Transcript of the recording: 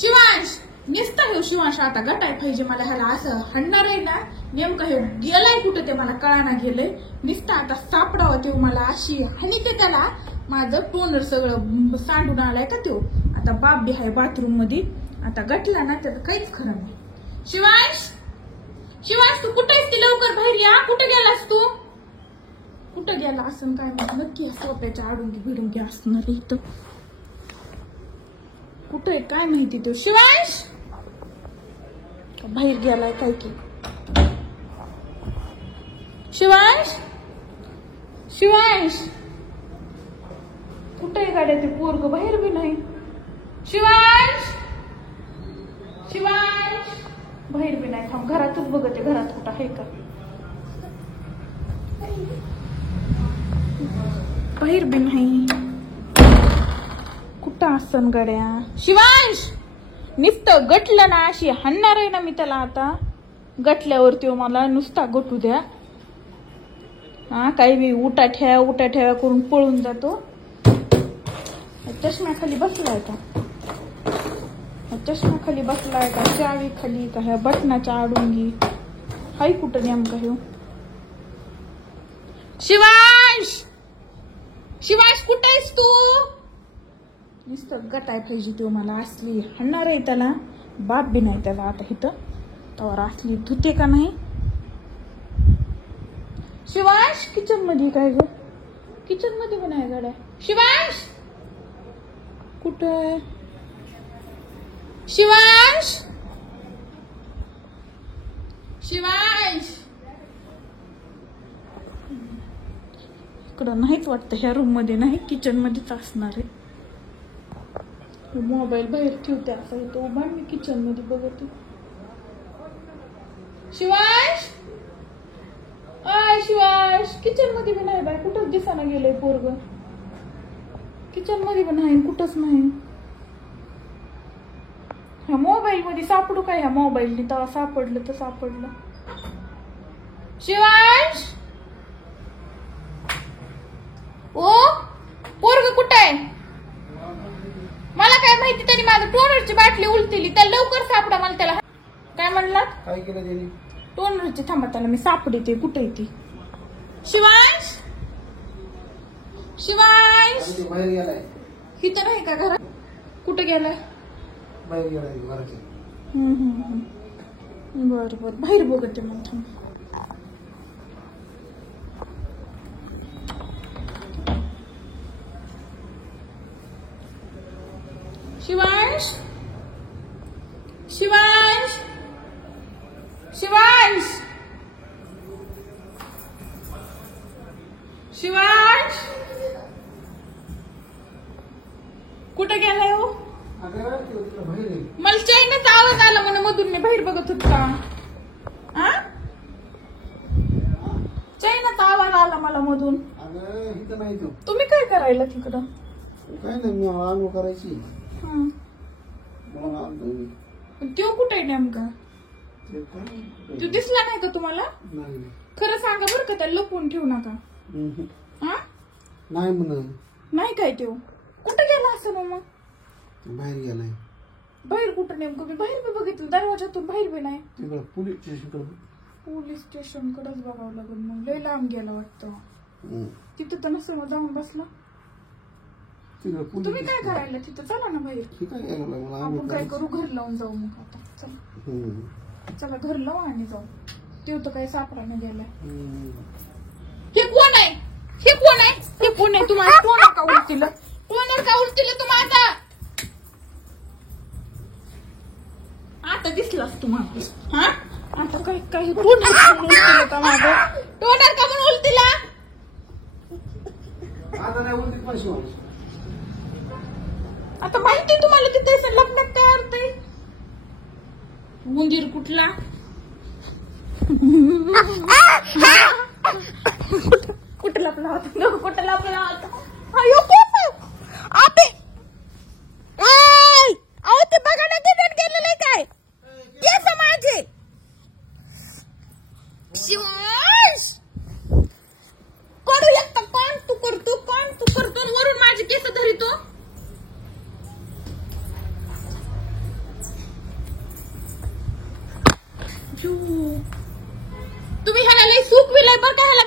शिवांश नुसता हे शिवांश आता गटाय पाहिजे मला ह्याला असं हाणणार आहे ना नेमकं हे गेलाय कुठं ते मला कळाना गेलंय नुसता आता सापडावं ते मला अशी हानी ते त्याला माझं टोनर सगळं सांडून आलाय का तो आता बाप बी आहे बाथरूम मध्ये आता गटला ना त्याचं काहीच खरं नाही. शिवांश शिवांश तू कुठे आहेस? ती लवकर बाहेर या. कुठे गेलास तू? कुठं गेला असं काय माहिती नक्की सोप्याच्या आडुंगी भिडुंगी असणार इथं कुठं आहे काय माहिती तो. शिवांश बाहेर गेलाय काय की. शिवांश शिवांश कुठे गाड्या ते पोरग बाहेर बी नाही. शिवांश शिवांश बाहेर बी नाही. थांब घरातच बघते घरात कुठं आहे का. बाहेर बी नाही. कुठं असन गड्या. शिवांश नुसतं गटलं ना अशी हाणणार आहे ना मी त्याला आता. गटल्यावरती मला नुसता गटू द्या. हा काही बी उठा ठेवा करून पळून जातो. चष्म्याखाली बसलाय का. चष्म्याखाली बसलाय का चावी खाली का ह्या बटनाच्या आडुंगी हाय कुठं नेमका ह्यो. शिवांश शिवांश कुठे आहेस तू. नुसतं गटाय पाहिजे तो मला असली हाणणार आहे त्याला. बाप बी नाही त्याला आता इथं तवर असली धुते का नाही. शिवांश किचन मध्ये काय ग. किचन मध्ये पण आहे गाड्या. शिवांश कुठं. शिवांश शिवांश इकडं नाहीच वाटतं. ह्या रूम मध्ये नाही किचन मध्येच असणार आहे. मोबाईल बाहेर ठेवते असं इथं उभा मी किचन मध्ये बघते. शिवांश शिवांश किचन मध्ये पण नाही बाय कुठंच दिसाना गेलंय पोरग. किचन मध्ये पण नाही कुठंच नाही. ह्या मोबाईल मध्ये सापडू काय. ह्या मोबाईलने तेव्हा सापडलं तर सापडलं. शिवांश ओ पोरग कुठं आहे. मला काय माहिती त्यांनी माझं टोनरची बाटली उलटिली. त्याला लवकर सापडा मला. त्याला काय म्हणलात. काय केलं त्यांनी. टोनरची थांबा त्याला मी सापडते कुठे ती. शिवांश शिवांश बाहेर गेलाय. इथं नाही का घरात. कुठे गेलाय. बाहेर गेलाय घराच्या. बर बर बाहेर बघते मग थांब. शिवांश शिवांश शिवांश शिवांश कुठे गेलाय हो. मला चैनाचा आवाज आला म्हणून मधून मी बाहेर बघत होता. चैनाचा आवाज आला मला मधून. तुम्ही काय करायला तिकडं. काय नाही मी आंघोळ करायची. तो कुठे आहे नेमका. तू दिसला नाही का तुम्हाला. खरं सांगा बरं का त्याला लपवून ठेवू नका. नाही म्हणून नाही काय तो कुठं गेला असं मग. बाहेर गेलाय. बाहेर कुठं नेमकं. मी बाहेर बी बघितलं दरवाजातून बाहेर बी नाही. तिकडं पोलीस स्टेशन कडेच बघावं लागेल मग. लय लांब गेला वाटतं. तिथं तर नसं जाऊन बसला. तुम्ही काय करायला तिथं. चला ना बाहेर. आपण काय करू घर लावून जाऊ मग आता. चला चला घर लावू आणि जाऊ. ते तर काही सापडायला गेलाय. हे कोण आहे. हे कोण आहे. हे कोण आहे. तुम्हाला टोनर का उलटिलं. टोनर का उलटिलं तुम्हाला. आता दिसलास तुम्हाला. आता काही काही टोनर उलटिलं का माझं. टोनर का पण उलटिला. आता माहिती तुम्हाला तिथे लग्नात काय अर्थ आहे. उंदीर कुठला. कुठं लपला होता. कुठं लपला होता. अयो आपे अहो ते बघा ना किती गेलेलं काय. केस माझे. शिवांश करू लागतं. कोण तू करतो वरून माझे केस धरितो. पिऊ. तुम्ही ह्याला लई सुख विलय बरं का ह्याला